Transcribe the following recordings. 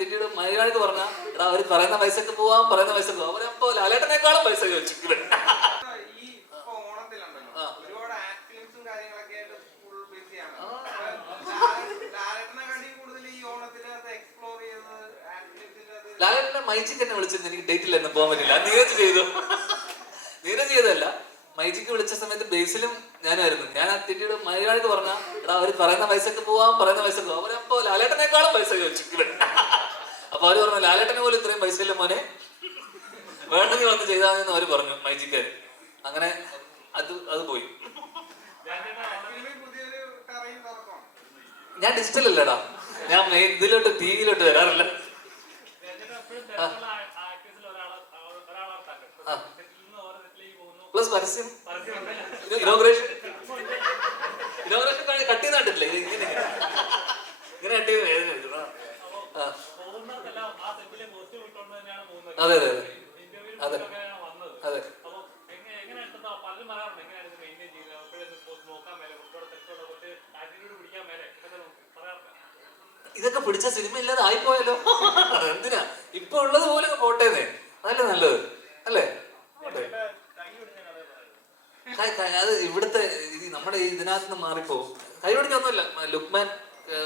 തിരിയുടെ മലയാളിക്ക് പറഞ്ഞ എടാ അവർ പറയുന്ന പൈസക്ക് പോവാം പറയുന്ന പൈസക്ക് പോവാം. അവരപ്പോ ലാലേട്ടനേക്കാളും പൈസ ചോദിച്ചു ബിസിയാണ് ലാലേട്ടനെ മൈജിക്ക് എന്നെ വിളിച്ചിരുന്നു. എനിക്ക് ഡേറ്റിൽ എന്നെ പോകാൻ പറ്റില്ല. നീരജ് ചെയ്തു. നീരജ് ചെയ്തല്ല മൈജിക്ക് വിളിച്ച സമയത്ത് ബേസിലും ഞാനായിരുന്നു. ഞാൻ ആ തിരിയുടെ മലയാളിക്ക് പറഞ്ഞ എടാ അവർ പറയുന്ന പൈസക്ക് പോവാം പറയുന്ന പൈസക്ക് പോവാം. അവരപ്പോ ലാലേട്ടനേക്കാളും പൈസ ചോദിച്ചു അപ്പൊ അവർ പറഞ്ഞു ലാലേട്ടനെ പോലും ഇത്രയും പൈസ ഇല്ല മോനെ. വേണ്ടെങ്കിൽ വന്ന് ചെയ്താൽ മതി എന്ന് അവർ പറഞ്ഞു മൈജിക്കാര്. അങ്ങനെ അത് അത് പോയി. ഞാൻ ഡിജിറ്റൽ അല്ലടാ. ഞാൻ ഇതിലോട്ട് ടി വിയിലോട്ട് വരാറില്ല. പ്ലസ് പരസ്യം. ഇനോഗ്രേഷൻ ഇനോഗ്രേഷൻ കട്ട് ഇത് ഇങ്ങനെ ഇങ്ങനെ. കട്ട് ചെയ്ത് വേദന എടുക്കും. ആ. ആ. അതെ അതെ അതെ. അതെ. ഇതൊക്കെ പിടിച്ച സിനിമ ഇല്ലാതെ ആയിപ്പോയല്ലോ. എന്തിനാ? ഇപ്പൊ ഉള്ളത് പോലെ പോട്ടേന്നേ. അതല്ലേ നല്ലത്? അല്ലേ. കൈ- കൈ- അത് ഇവിടുത്തെ നമ്മുടെ ഈ ഇതിനകത്ത് നിന്ന് മാറിപ്പോ കൈയൊടിഞ്ഞൊന്നുമില്ല ലുക്മാൻ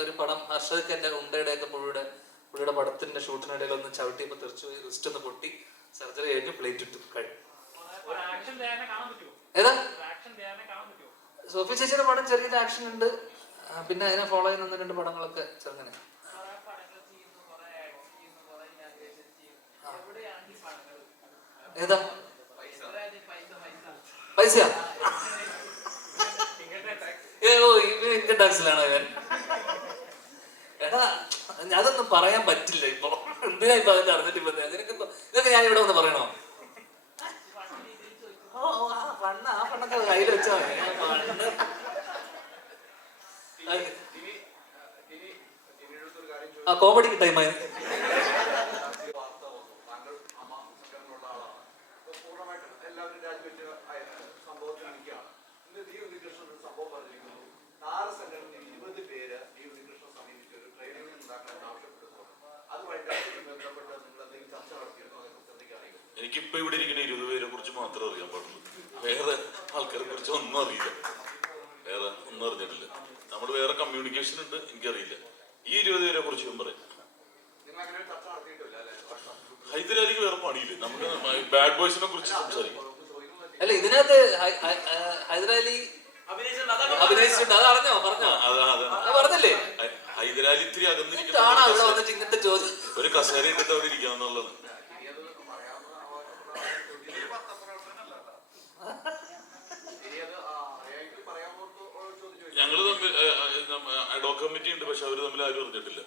ഒരു പടം ഹർഷദ് ഉണ്ടയുടെ ഒക്കെ പുള്ളിയുടെ പുള്ളിയുടെ പടത്തിന്റെ ഷൂട്ടിനിടയിൽ ഒന്ന് ചവിട്ടിയപ്പോ തെറിച്ചു പോയി റിസ്റ്റ് ഒന്ന് പൊട്ടി സർജറി കഴിഞ്ഞ് പ്ലേറ്റ് ഇട്ടു കഴിഞ്ഞു. ഏതാ? സോഫി ചേച്ചിയുടെ പടം ചെറിയൊരു ആക്ഷൻ ഉണ്ട്. പിന്നെ അതിനെ ഫോളോ ചെയ്യുന്ന ഒന്ന് രണ്ട് പടങ്ങളൊക്കെ ചെറുങ്ങനെ. ഏതാ? പൈസയാ? ഏ ഓ ഇവൻ ഇൻകം ടാക്സിലാണോ ഇവൻ എടാ അതൊന്നും പറയാൻ പറ്റില്ല ഇപ്പൊ എന്തിനാ ഇപ്പൊ അതിന്റെ അറിഞ്ഞിട്ട് ഇപ്പൊ നിനക്ക് ഇതൊക്കെ ഞാൻ ഇവിടെ വന്ന് പറയണോ? ആ പണ്ണ ആ പണ്ണൊക്കെ കോമഡിക്ക് ടൈമായി എനിക്കിപ്പോ ഇവിടെ ഇരിക്കുന്ന ഇരുപത് പേരെ കുറിച്ച് മാത്രമേ അറിയാൻ പാടുള്ളൂ. വേറെ ആൾക്കാരെ കുറിച്ച് ഒന്നും അറിയില്ല. വേറെ ഒന്നും അറിഞ്ഞിട്ടില്ല. നമ്മൾ വേറെ കമ്മ്യൂണിക്കേഷൻ ഉണ്ട് എനിക്കറിയില്ല. ഈ ഇരുപത് പേരെ കുറിച്ച് ഞാൻ പറയാം. ഹൈദരാലിക്ക് വേറെ പണിയില്ല? നമുക്ക് ബാഡ് ബോയ്സിനെ കുറിച്ച് സംസാരിക്കാം. അല്ല ഇതിനകത്ത് ഹൈദരാലി അഭിനയിച്ചിട്ടുണ്ട് അത് അറിഞ്ഞോ പറഞ്ഞോ? അതാ അതാ. അത് പറഞ്ഞില്ലേ? ഹൈദരാലി ഇത്തിരി അകന്നിരിക്കുന്നു. വന്നിട്ട് ഇങ്ങനത്തെ ചോദ്യം? ഒരു കസേര ഇട്ടിട്ട് അവിടെ ഇരിക്കാന്നുള്ളത് ഇനി അത് ആ, അറിയാമെങ്കിൽ പറയാമോ എന്ന് ചോദിച്ചു ഞങ്ങൾ അഡോക് കമ്മിറ്റി ഉണ്ട് പക്ഷെ അവർ തമ്മിൽ ആരും അറിഞ്ഞിട്ടില്ല.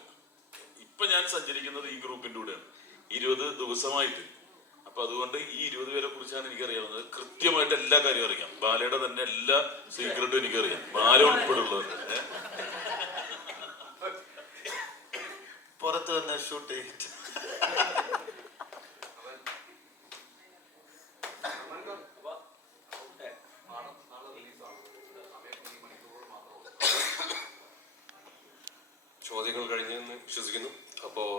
ഇപ്പൊ ഞാൻ സഞ്ചരിക്കുന്നത് ഈ ഗ്രൂപ്പിന്റെ കൂടെയാണ്. ഇരുപത് ദിവസമായിട്ട്. അപ്പൊ അതുകൊണ്ട് ഈ ഇരുപത് പേരെ കുറിച്ചാണ് എനിക്ക് അറിയാവുന്നത് കൃത്യമായിട്ട് എല്ലാ കാര്യവും അറിയാം. ബാലയുടെ തന്നെ എല്ലാ സീക്രട്ടും എനിക്കറിയാം. ബാല ഉൾപ്പെടെയുള്ളത്. പുറത്ത് വന്ന് ഷൂട്ട് ചെയ്തിട്ട്. ചോദ്യങ്ങൾ കഴിഞ്ഞെന്ന് വിശ്വസിക്കുന്നു. അപ്പോൾ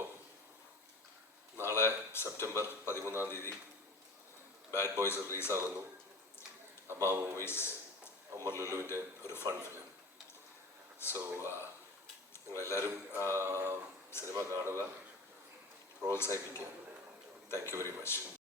നാളെ സെപ്റ്റംബർ പതിമൂന്നാം തീയതി ബാഡ് ബോയ്സ് റിലീസ് റിലീസാകുന്നു അമ്മ മൂവീസ് അമർ ലുലുവിന്റെ ഒരു ഫൺ ഫിലിം സോ നിങ്ങളെല്ലാവരും സിനിമ കാണുക പ്രോത്സാഹിപ്പിക്കുക. Thank you very much